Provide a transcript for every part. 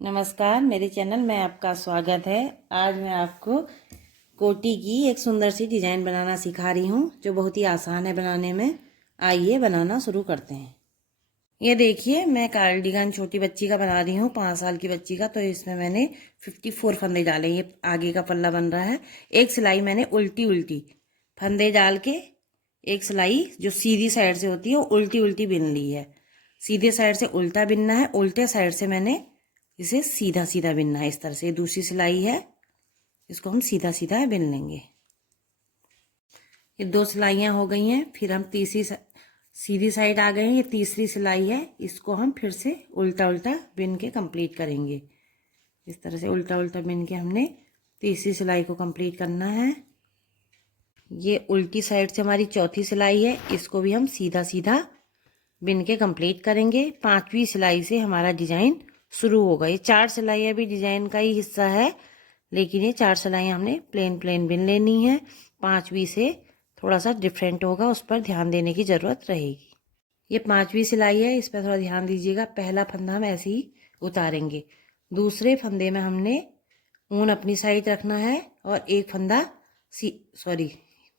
नमस्कार, मेरे चैनल में आपका स्वागत है। आज मैं आपको कोटी की एक सुंदर सी डिज़ाइन बनाना सिखा रही हूँ जो बहुत ही आसान है बनाने में। आइए बनाना शुरू करते हैं। ये देखिए, मैं कार्डिगन छोटी बच्ची का बना रही हूँ, 5 साल की बच्ची का। तो इसमें मैंने 54 फंदे डाले। ये आगे का पल्ला बन रहा है। एक सिलाई मैंने उल्टी उल्टी फंदे डाल के एक सिलाई जो सीधी साइड से होती है वो उल्टी उल्टी बिन ली है। सीधे साइड से उल्टा बिनना है, उल्टे साइड से मैंने इसे सीधा सीधा बिनना है। इस तरह से दूसरी सिलाई है, इसको हम सीधा सीधा बिन लेंगे। ये 2 सिलाइयाँ हो गई हैं। फिर हम तीसरी सीधी साइड आ गए हैं। ये तीसरी सिलाई है, इसको हम फिर से उल्टा उल्टा बिन के कंप्लीट करेंगे। इस तरह से उल्टा उल्टा बिन के हमने तीसरी सिलाई को कंप्लीट करना है। ये उल्टी साइड से हमारी चौथी सिलाई है, इसको भी हम सीधा सीधा बिन के कंप्लीट करेंगे। 5वीं सिलाई से हमारा डिजाइन शुरू होगा। ये 4 सिलाइयाँ भी डिजाइन का ही हिस्सा है, लेकिन ये 4 सिलाइयाँ हमने प्लेन प्लेन बिन लेनी है। 5वीं से थोड़ा सा डिफरेंट होगा, उस पर ध्यान देने की ज़रूरत रहेगी। ये 5वीं सिलाई है, इस पर थोड़ा ध्यान दीजिएगा। पहला फंदा हम ऐसे ही उतारेंगे। दूसरे फंदे में हमने ऊन अपनी साइड रखना है और एक फंदा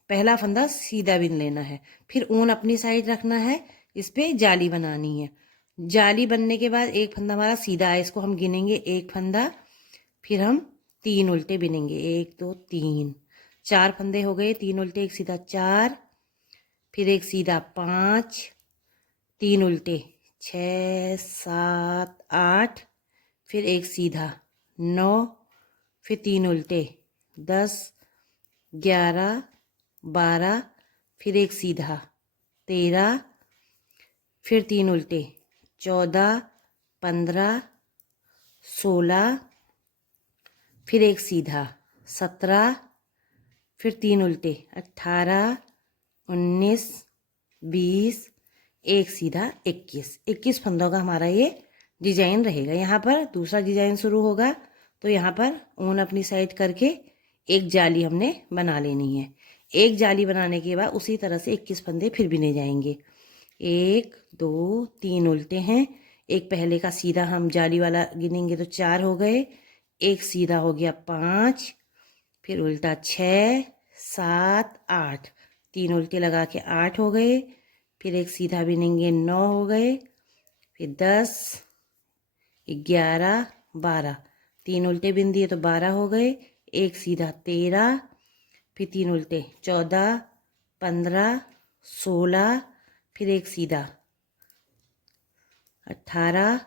पहला फंदा सीधा बिन लेना है। फिर ऊन अपनी साइड रखना है, इस पे जाली बनानी है। जाली बनने के बाद एक फंदा हमारा सीधा है, इसको हम गिनेंगे एक फंदा। फिर हम 3 उल्टे बिनेंगे, 1 2 3। 4 फंदे हो गए, 3 उल्टे एक सीधा 4, फिर एक सीधा 5, 3 उल्टे 6 7 8, फिर एक सीधा 9, फिर 3 उल्टे 10 11 12, फिर एक सीधा 13, फिर 3 उल्टे 14 15 16, फिर एक सीधा 17, फिर 3 उल्टे 18 19 20, एक सीधा 21 फंदों का हमारा ये डिजाइन रहेगा। यहाँ पर दूसरा डिजाइन शुरू होगा, तो यहाँ पर ऊन अपनी साइड करके एक जाली हमने बना लेनी है। एक जाली बनाने के बाद उसी तरह से 21 फंदे फिर बिने जाएंगे। 1 2 3 उल्टे हैं, एक पहले का सीधा हम जाली वाला गिनेंगे तो 4 हो गए, एक सीधा हो गया 5, फिर उल्टा 6 7 8, 3 उल्टे लगा के 8 हो गए, फिर एक सीधा बिनेंगे 9 हो गए, फिर 10 11 12, 3 उल्टे बिन दिए तो 12 हो गए, एक सीधा 13, फिर 3 उल्टे 14 15 16, फिर एक सीधा 18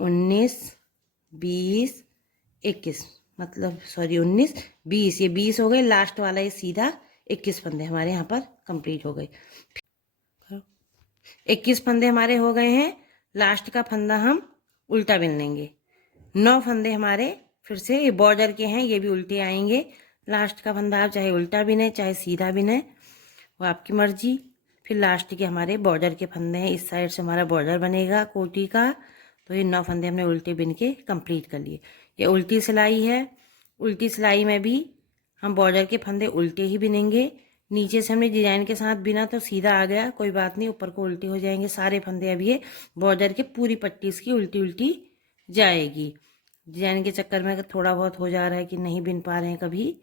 19 20 21, मतलब 19 20, ये 20 हो गए। लास्ट वाला ये सीधा 21 फंदे हमारे यहाँ पर कंप्लीट हो गए। 21 फंदे हमारे हो गए हैं। लास्ट का फंदा हम उल्टा बिन लेंगे। 9 फंदे हमारे फिर से ये बॉर्डर के हैं, ये भी उल्टे आएंगे। लास्ट का फंदा आप चाहे उल्टा बिने चाहे सीधा बिने, वो आपकी मर्जी। फिर लास्ट के हमारे बॉर्डर के फंदे हैं, इस साइड से हमारा बॉर्डर बनेगा कोटी का। तो ये 9 फंदे हमने उल्टे बिन के कंप्लीट कर लिए। ये उल्टी सिलाई है। उल्टी सिलाई में भी हम बॉर्डर के फंदे उल्टे ही बिनेंगे। नीचे से हमने डिजाइन के साथ बिना तो सीधा आ गया, कोई बात नहीं, ऊपर को उल्टे हो जाएंगे सारे फंदे। अब ये बॉर्डर के पूरी पट्टी इसकी उल्टी उल्टी जाएगी। डिजाइन के चक्कर में थोड़ा बहुत हो जा रहा है कि नहीं बिन पा रहे हैं कभी।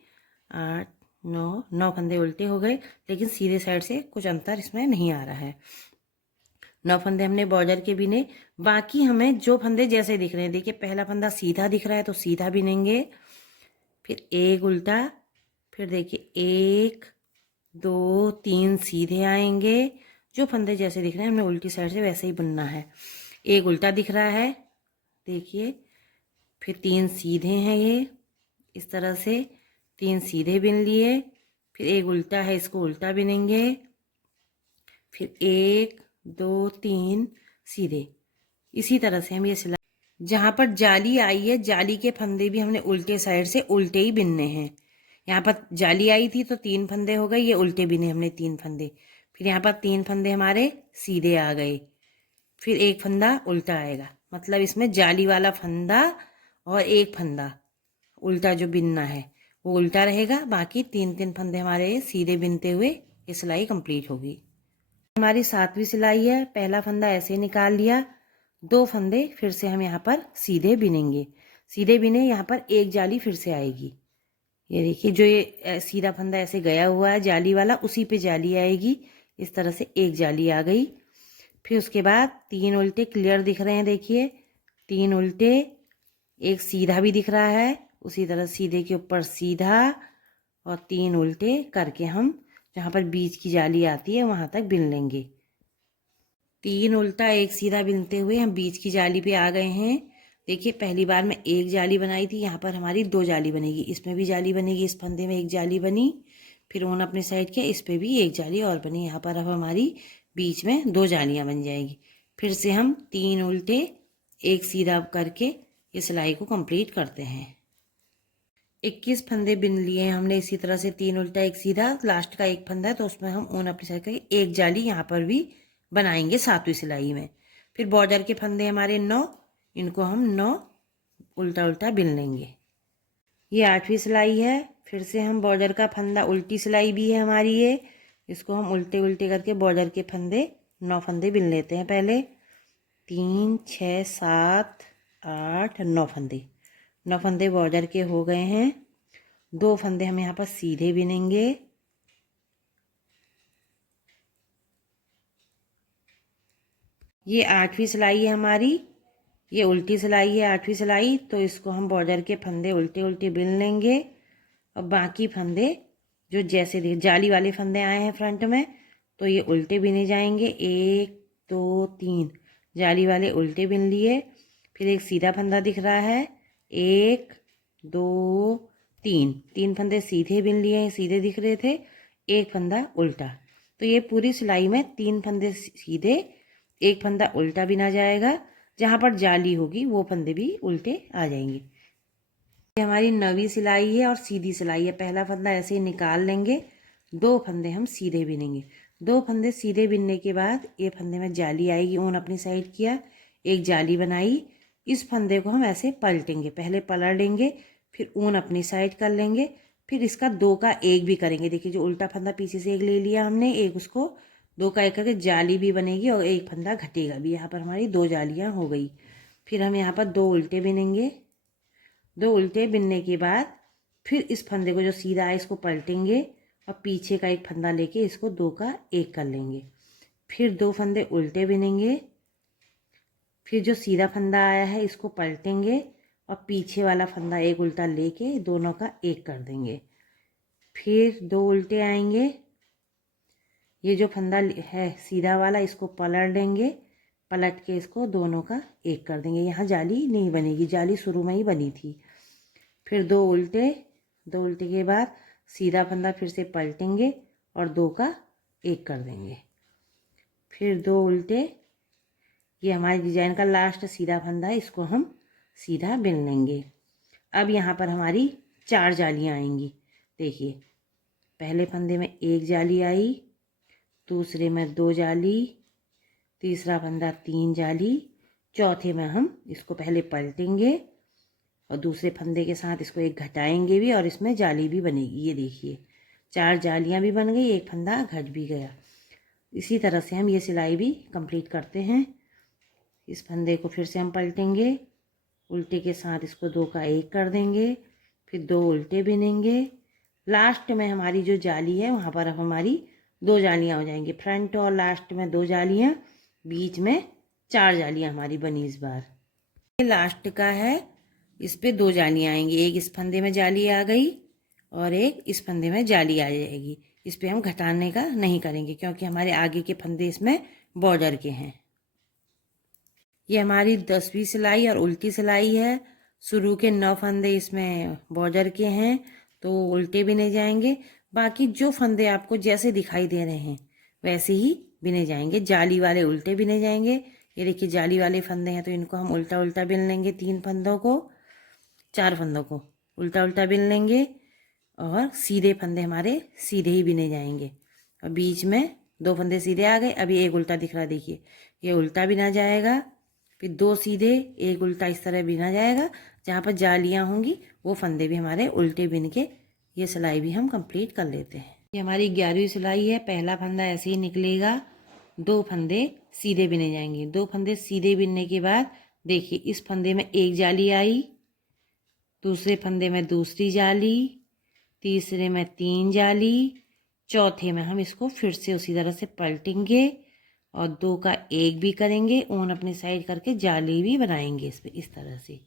8 9 फंदे उल्टे हो गए, लेकिन सीधे साइड से कुछ अंतर इसमें नहीं आ रहा है। 9 फंदे हमने बॉर्डर के बिने। बाकी हमें जो फंदे जैसे दिख रहे हैं, देखिए पहला फंदा सीधा दिख रहा है तो सीधा बिनेंगे, फिर एक उल्टा, फिर देखिए 1 2 3 सीधे आएंगे। जो फंदे जैसे दिख रहे हैं हमें उल्टी साइड से वैसे ही बुनना है। एक उल्टा दिख रहा है, देखिए, फिर 3 सीधे हैं, ये इस तरह से 3 सीधे बिन लिए, फिर एक उल्टा है, इसको उल्टा बिनेंगे, फिर 1 2 3 सीधे। इसी तरह से हम ये सिलाई, जहाँ पर जाली आई है जाली के फंदे भी हमने उल्टे साइड से उल्टे ही बिनने हैं। यहाँ पर जाली आई थी तो 3 फंदे हो गए, ये उल्टे बिने हमने 3 फंदे। फिर यहाँ पर 3 फंदे हमारे सीधे आ गए, फिर एक फंदा उल्टा आएगा, मतलब इसमें जाली वाला फंदा और एक फंदा उल्टा जो बिनना है वो उल्टा रहेगा। बाकी 3 फंदे हमारे सीधे बिनते हुए ये सिलाई कंप्लीट होगी। हमारी 7वीं सिलाई है। पहला फंदा ऐसे निकाल लिया, 2 फंदे फिर से हम यहाँ पर सीधे बिनेंगे। सीधे बिने यहाँ पर एक जाली फिर से आएगी। ये देखिए जो ये सीधा फंदा ऐसे गया हुआ है जाली वाला, उसी पे जाली आएगी। इस तरह से एक जाली आ गई। फिर उसके बाद 3 उल्टे क्लियर दिख रहे हैं, देखिए 3 उल्टे, एक सीधा भी दिख रहा है, उसी तरह सीधे के ऊपर सीधा और 3 उल्टे करके हम जहाँ पर बीच की जाली आती है वहाँ तक बिन लेंगे। 3 उल्टा एक सीधा बिनते हुए हम बीच की जाली पे आ गए हैं। देखिए पहली बार में एक जाली बनाई थी, यहाँ पर हमारी 2 जाली बनेगी। इसमें भी जाली बनेगी, इस फंदे में एक जाली बनी, फिर ऊन अपने साइड किया, इस पे भी एक जाली और बनी। यहाँ पर अब हमारी बीच में 2 जालियाँ बन जाएगी। फिर से हम 3 उल्टे एक सीधा करके ये सिलाई को कंप्लीट करते हैं। 21 फंदे बिन लिए हमने इसी तरह से 3 उल्टा एक सीधा, लास्ट का एक फंदा है तो उसमें हम ऊन अपनी साइड करके एक जाली यहाँ पर भी बनाएंगे 7वीं सिलाई में। फिर बॉर्डर के फंदे हमारे 9, इनको हम 9 उल्टा उल्टा बिन लेंगे। ये 8वीं सिलाई है। फिर से हम बॉर्डर का फंदा, उल्टी सिलाई भी है हमारी ये, इसको हम उल्टे उल्टे करके बॉर्डर के फंदे 9 फंदे बिन लेते हैं पहले। 3 6 7 8 9 फंदे, 9 फंदे बॉर्डर के हो गए हैं। 2 फंदे हम यहाँ पर सीधे बिनेंगे। ये 8वीं सिलाई है हमारी, ये उल्टी सिलाई है 8वीं सिलाई, तो इसको हम बॉर्डर के फंदे उल्टे उल्टे बिन लेंगे। और बाकी फंदे जो जैसे जाली वाले फंदे आए हैं फ्रंट में, तो ये उल्टे बिने जाएंगे। 1 2 3 जाली वाले उल्टे बिन लिए। फिर एक सीधा फंदा दिख रहा है, 1 2 3, 3 फंदे सीधे बिन लिए, सीधे दिख रहे थे, एक फंदा उल्टा। तो ये पूरी सिलाई में 3 फंदे सीधे, एक फंदा उल्टा बिना जाएगा। जहाँ पर जाली होगी वो फंदे भी उल्टे आ जाएंगे। ये हमारी 9वीं सिलाई है और सीधी सिलाई है। पहला फंदा ऐसे ही निकाल लेंगे, 2 फंदे हम सीधे बिनेंगे। 2 फंदे सीधे बिनने के बाद ये फंदे में जाली आएगी, ऊन अपनी साइड किया, एक जाली बनाई। इस फंदे को हम ऐसे पलटेंगे, पहले पलट लेंगे, फिर ऊन अपनी साइड कर लेंगे, फिर इसका 2 का 1 भी करेंगे। देखिए जो उल्टा फंदा पीछे से एक ले लिया हमने, एक उसको 2 का 1 करके जाली भी बनेगी और एक फंदा घटेगा भी। यहाँ पर हमारी 2 जालियाँ हो गई। फिर हम यहाँ पर 2 उल्टे बिनेंगे। 2 उल्टे बिनने के बाद फिर इस फंदे को जो सीधा है इसको पलटेंगे और पीछे का एक फंदा लेके इसको 2 का 1 कर लेंगे। फिर 2 फंदे उल्टे बिनेंगे। फिर जो सीधा फंदा आया है इसको पलटेंगे और पीछे वाला फंदा एक उल्टा लेके दोनों का 1 कर देंगे। फिर 2 उल्टे आएंगे, ये जो फंदा है सीधा वाला इसको पलट देंगे, पलट के इसको दोनों का 1 कर देंगे। यहाँ जाली नहीं बनेगी, जाली शुरू में ही बनी थी। फिर 2 उल्टे, 2 उल्टे के बाद सीधा फंदा फिर से पलटेंगे और 2 का 1 कर देंगे। फिर 2 उल्टे, ये हमारे डिजाइन का लास्ट सीधा फंदा है, इसको हम सीधा बिन लेंगे। अब यहाँ पर हमारी 4 जालियाँ आएंगी। देखिए पहले फंदे में 1 जाली आई, दूसरे में 2 जाली, तीसरा फंदा 3 जाली, चौथे में हम इसको पहले पलटेंगे और दूसरे फंदे के साथ इसको एक घटाएंगे भी और इसमें जाली भी बनेगी। ये देखिए 4 जालियाँ भी बन गई, एक फंदा घट भी गया। इसी तरह से हम ये सिलाई भी कंप्लीट करते हैं। इस फंदे को फिर से हम पलटेंगे, उल्टे के साथ इसको 2 का 1 कर देंगे, फिर 2 उल्टे बिनेंगे। लास्ट में हमारी जो जाली है वहाँ पर अब हमारी 2 जालियाँ हो जाएंगी। फ्रंट और लास्ट में 2 जालियाँ, बीच में 4 जालियाँ हमारी बनी इस बार। ये लास्ट का है, इस पे 2 जालियाँ आएंगी, एक इस फंदे में जाली आ गई और एक इस फंदे में जाली आ जाएगी। इस पे हम घटाने का नहीं करेंगे क्योंकि हमारे आगे के फंदे इसमें बॉर्डर के हैं। ये हमारी 10वीं सिलाई और उल्टी सिलाई है। शुरू के 9 फंदे इसमें बॉर्डर के हैं तो उल्टे बिने जाएंगे। बाकी जो फंदे आपको जैसे दिखाई दे रहे हैं वैसे ही बिने जाएंगे। जाली वाले उल्टे बिने जाएंगे। ये देखिए जाली वाले फंदे हैं तो इनको हम उल्टा उल्टा बिन लेंगे। 3 फंदों को, 4 फंदों को उल्टा उल्टा बिन लेंगे और सीधे फंदे हमारे सीधे ही बिने जाएंगे। और बीच में 2 फंदे सीधे आ गए, अभी एक उल्टा दिख रहा, देखिए ये उल्टा बिना जाएगा। फिर 2 सीधे, एक उल्टा, इस तरह बिना जाएगा। जहाँ पर जालियाँ होंगी वो फंदे भी हमारे उल्टे बिन के ये सिलाई भी हम कंप्लीट कर लेते हैं। ये हमारी 11वीं सिलाई है। पहला फंदा ऐसे ही निकलेगा 2 फंदे सीधे बिने जाएंगे। 2 फंदे सीधे बिनने के बाद देखिए इस फंदे में एक जाली आई, दूसरे फंदे में दूसरी जाली, तीसरे में 3 जाली, चौथे में हम इसको फिर से उसी तरह से पलटेंगे और 2 का 1 भी करेंगे, ऊन अपनी साइड करके जाली भी बनाएंगे इस पे इस तरह से।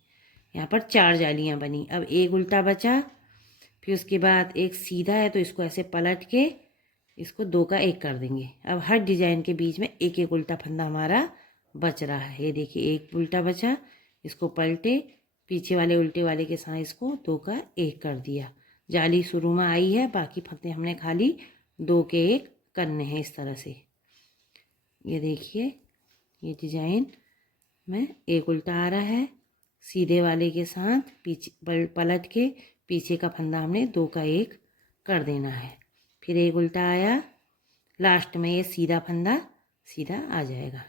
यहाँ पर 4 जालियाँ बनी। अब एक उल्टा बचा, फिर उसके बाद एक सीधा है तो इसको ऐसे पलट के इसको 2 का 1 कर देंगे। अब हर डिजाइन के बीच में एक एक उल्टा फंदा हमारा बच रहा है। ये देखिए एक उल्टा बचा, इसको पलटे, पीछे वाले उल्टे वाले के साथ इसको 2 का 1 कर दिया। जाली शुरू में आई है, बाकी फंदे हमने खाली 2 के 1 करने हैं इस तरह से। ये देखिए ये डिजाइन में एक उल्टा आ रहा है, सीधे वाले के साथ पीछे पलट के पीछे का फंदा हमने 2 का 1 कर देना है। फिर एक उल्टा आया, लास्ट में ये सीधा फंदा सीधा आ जाएगा।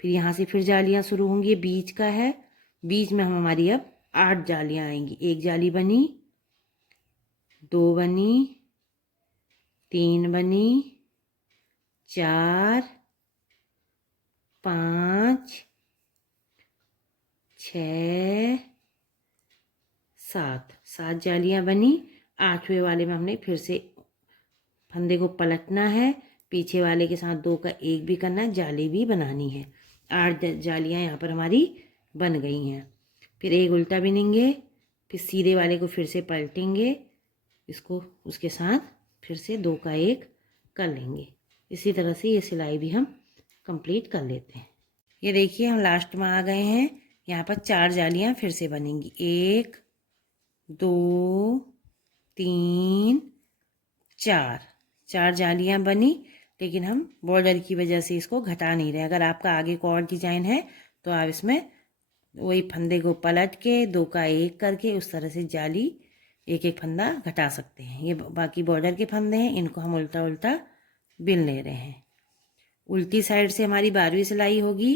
फिर यहाँ से फिर जालियाँ शुरू होंगी। बीच का है, बीच में हमारी अब 8 जालियाँ आएंगी। एक जाली बनी, 2 बनी, 3 बनी, 4, 5, 6, 7 जालियाँ बनी। 8वें वाले में हमने फिर से फंदे को पलटना है, पीछे वाले के साथ 2 का 1 भी करना है, जाली भी बनानी है। 8 जालियाँ यहाँ पर हमारी बन गई हैं। फिर एक उल्टा बिनेंगे, फिर सीधे वाले को फिर से पलटेंगे, इसको उसके साथ फिर से 2 का 1 कर लेंगे। इसी तरह से ये सिलाई भी हम कंप्लीट कर लेते हैं। ये देखिए हम लास्ट में आ गए हैं। यहाँ पर 4 जालियाँ फिर से बनेंगी। 1, 2, 3, 4 जालियाँ बनी, लेकिन हम बॉर्डर की वजह से इसको घटा नहीं रहे। अगर आपका आगे को और डिजाइन है तो आप इसमें वही फंदे को पलट के 2 का 1 करके उस तरह से जाली एक एक फंदा घटा सकते हैं। ये बाकी बॉर्डर के फंदे हैं, इनको हम उल्टा उल्टा बिन ले रहे हैं। उल्टी साइड से हमारी 12वीं सिलाई होगी।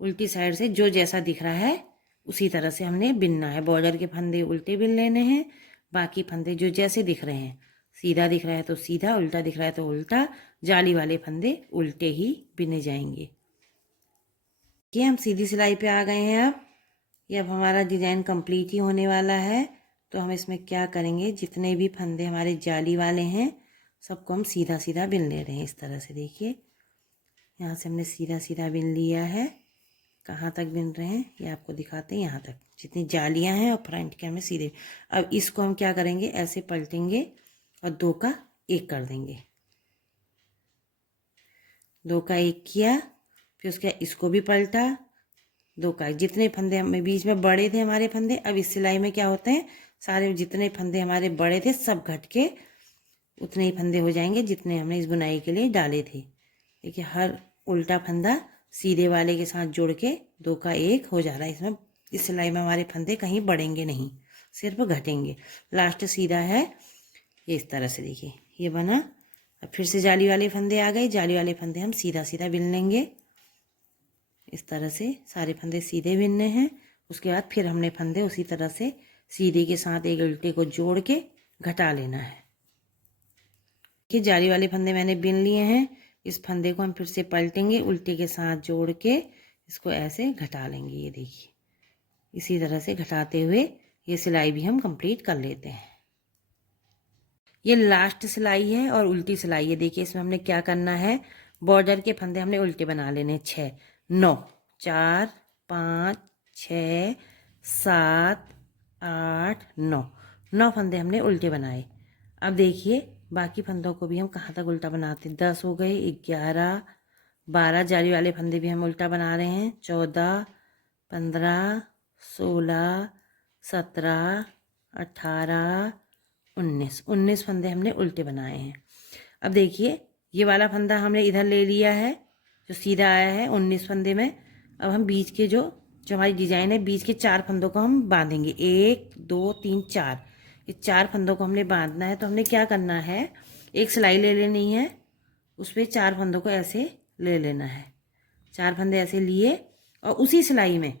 उल्टी साइड से जो जैसा दिख रहा है उसी तरह से हमने बिनना है। बॉर्डर के फंदे उल्टे बिन लेने हैं, बाकी फंदे जो जैसे दिख रहे हैं, सीधा दिख रहा है तो सीधा, उल्टा दिख रहा है तो उल्टा, जाली वाले फंदे उल्टे ही बिने जाएंगे। ये हम सीधी सिलाई पे आ गए हैं। अब ये अब हमारा डिज़ाइन कंप्लीट ही होने वाला है। तो हम इसमें क्या करेंगे, जितने भी फंदे हमारे जाली वाले हैं सबको हम सीधा सीधा बिन ले रहे हैं इस तरह से। देखिए यहाँ से हमने सीधा सीधा बिन लिया है। कहाँ तक बिन रहे हैं ये आपको दिखाते हैं, यहाँ तक जितनी जालियाँ हैं और फ्रंट के हमें सीधे। अब इसको हम क्या करेंगे, ऐसे पलटेंगे और 2 का 1 कर देंगे। 2 का 1 किया, फिर उसके बाद इसको भी पलटा, 2 का 1। जितने फंदे हमें बीच में बड़े थे हमारे फंदे, अब इस सिलाई में क्या होते हैं, सारे जितने फंदे हमारे बड़े थे सब घट के उतने ही फंदे हो जाएंगे जितने हमने इस बुनाई के लिए डाले थे। देखिए हर उल्टा फंदा सीधे वाले के साथ जुड़ के 2 का 1 हो जा रहा है। इसमें इस सिलाई में हमारे फंदे कहीं बढ़ेंगे नहीं, सिर्फ घटेंगे। लास्ट सीधा है ये इस तरह से। देखिए ये बना। अब फिर से जाली वाले फंदे आ गए, जाली वाले फंदे हम सीधा सीधा बिन लेंगे इस तरह से। सारे फंदे सीधे बिनने हैं। उसके बाद फिर हमने फंदे उसी तरह से सीधे के साथ एक उल्टे को जोड़ के घटा लेना है। देखिए जाली वाले फंदे मैंने बिन लिए हैं। इस फंदे को हम फिर से पलटेंगे, उल्टे के साथ जोड़ के इसको ऐसे घटा लेंगे। ये देखिए इसी तरह से घटाते हुए ये सिलाई भी हम कंप्लीट कर लेते हैं। ये लास्ट सिलाई है और उल्टी सिलाई है। देखिए इसमें हमने क्या करना है, बॉर्डर के फंदे हमने उल्टे बना लेने 6, 9, 4, 5, 6, 7, 8, 9 फंदे हमने उल्टे बनाए। अब देखिए बाकी फंदों को भी हम कहाँ तक उल्टा बनाते हैं। 10 हो गए, 11, 12 जाली वाले फंदे भी हम उल्टा बना रहे हैं। 14, 15, 16, 17, 18, 19 फंदे हमने उल्टे बनाए हैं। अब देखिए ये वाला फंदा हमने इधर ले लिया है जो सीधा आया है 19 फंदे में। अब हम बीच के जो हमारी डिजाइन है, बीच के 4 फंदों को हम बांधेंगे। 1, 2, 3, 4, ये 4 फंदों को हमने बांधना है। तो हमने क्या करना है, एक सिलाई ले लेनी है, उस पर 4 फंदों को ऐसे ले लेना है। 4 फंदे ऐसे लिए और उसी सिलाई में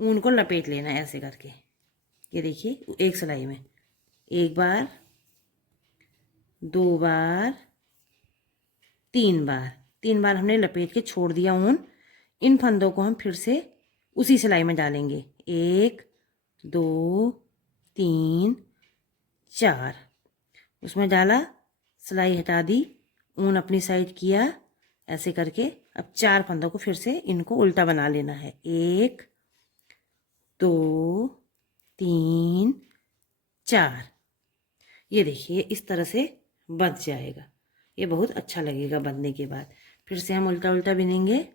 ऊन को लपेट लेना है ऐसे करके। ये देखिए एक सिलाई में 1 बार, 2 बार, 3 बार, 3 बार हमने लपेट के छोड़ दिया ऊन। इन फंदों को हम फिर से उसी सिलाई में डालेंगे। 1 2 3 4, उसमें डाला, सिलाई हटा दी, ऊन अपनी साइड किया, ऐसे करके अब 4 फंदों को फिर से इनको उल्टा बना लेना है। 1 2 3 4। ये देखिए इस तरह से बंध जाएगा। ये बहुत अच्छा लगेगा बंधने के बाद। फिर से हम उल्टा उल्टा बिनेंगे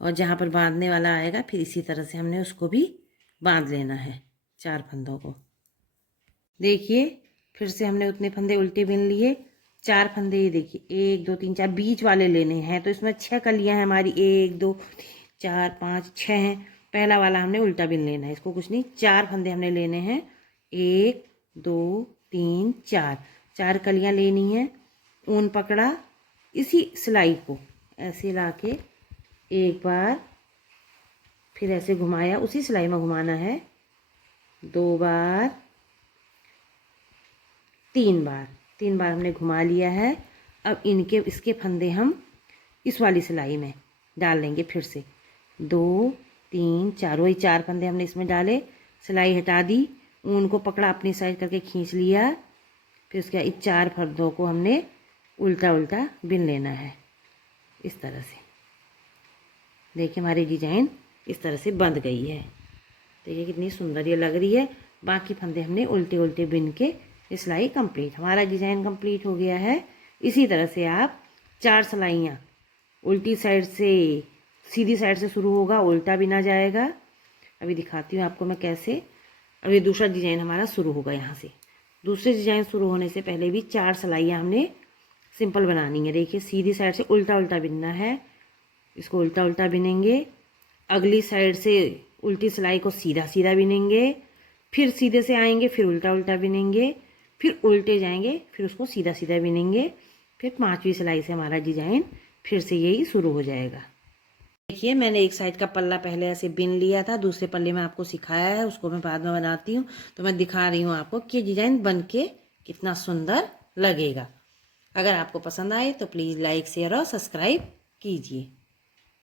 और जहाँ पर बांधने वाला आएगा फिर इसी तरह से हमने उसको भी बांध लेना है 4 फंदों को। देखिए फिर से हमने उतने फंदे उल्टे बिन लिए। 4 फंदे ये देखिए 1 2 3 4 बीच वाले लेने हैं, तो इसमें 6 कलियां हैं हमारी। 1 2 4 5 6 हैं। पहला वाला हमने उल्टा बिन लेना है, इसको कुछ नहीं। 4 फंदे हमने लेने हैं। 1 2 3 4, 4 कलियां लेनी है। ऊन पकड़ा, इसी सिलाई को ऐसे लाके एक बार फिर ऐसे घुमाया, उसी सिलाई में घुमाना है। 2 बार 3 बार, 3 बार हमने घुमा लिया है। अब इसके फंदे हम इस वाली सिलाई में डाल लेंगे फिर से। 2 3 4, वही 4 फंदे हमने इसमें डाले, सिलाई हटा दी, ऊन को पकड़ा, अपनी साइड करके खींच लिया। फिर उसके बाद इस 4 फंदों को हमने उल्टा उल्टा बिन लेना है इस तरह से। देखिए हमारी डिजाइन इस तरह से बंध गई है। देखिए कितनी सुंदर ये लग रही है। बाकी फंदे हमने उल्टे उल्टे बिन के सिलाई कंप्लीट, हमारा डिज़ाइन कंप्लीट हो गया है। इसी तरह से आप 4 सिलाइयाँ उल्टी साइड से, सीधी साइड से शुरू होगा, उल्टा बिना जाएगा। अभी दिखाती हूँ आपको मैं कैसे। अब ये दूसरा डिज़ाइन हमारा शुरू होगा यहाँ से। दूसरे डिज़ाइन शुरू होने से पहले भी 4 सिलाइयाँ हमने सिंपल बनानी है। देखिए सीधी साइड से उल्टा उल्टा बिनना है, इसको उल्टा उल्टा बिनेंगे। अगली साइड से उल्टी सिलाई को सीधा सीधा बिनेंगे, फिर सीधे से आएंगे, फिर उल्टा उल्टा बिनेंगे, फिर उल्टे जाएंगे, फिर उसको सीधा सीधा बिनेंगे। फिर 5वीं सिलाई से हमारा डिज़ाइन फिर से यही शुरू हो जाएगा। देखिए मैंने एक साइड का पल्ला पहले ऐसे बिन लिया था, दूसरे पल्ले में आपको सिखाया है, उसको मैं बाद में बनाती हूँ। तो मैं दिखा रही हूँ आपको कि डिज़ाइन बन के कितना सुंदर लगेगा। अगर आपको पसंद आए तो प्लीज़ लाइक शेयर और सब्सक्राइब कीजिए।